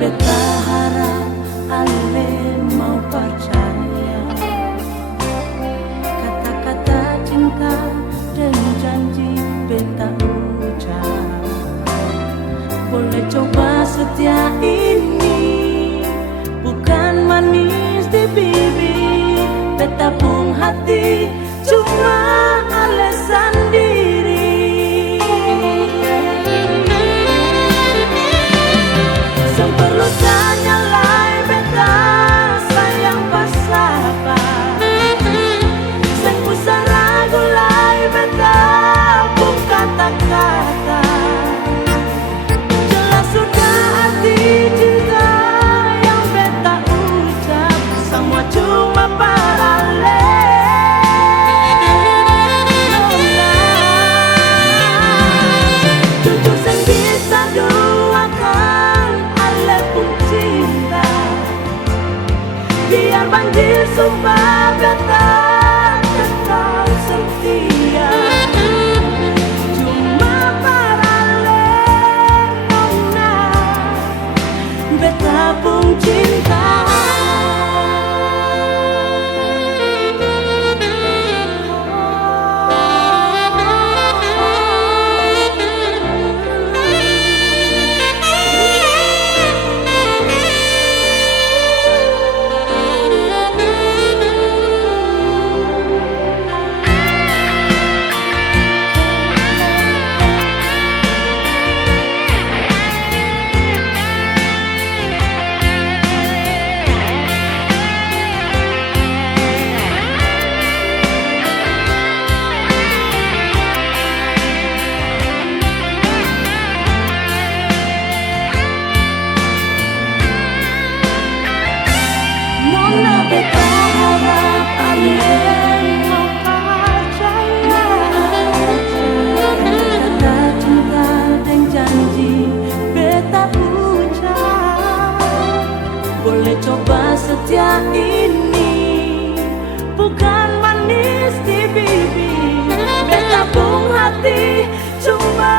Beta harap ale mau percaya kata-kata cinta dan janji beta ucap. Boleh coba setia ini, bukan manis di bibir, beta pun hati cuma ale sendiri. Perlu tanya lai beta sayang pasapa, sen usah ragu lai beta pun kata-kata. Jelas sudah arti cinta yang beta ucap, semua cuma paralel. Jujur sen bisa duakan cinta, biar banjir sumpah beta tetap setia. Cuma paralel nona, beta pun cinta. Beta harap ale mau percaya kata cinta dan janji beta ucap. Boleh coba setia ini, bukan manis di bibir, beta pun hati cuma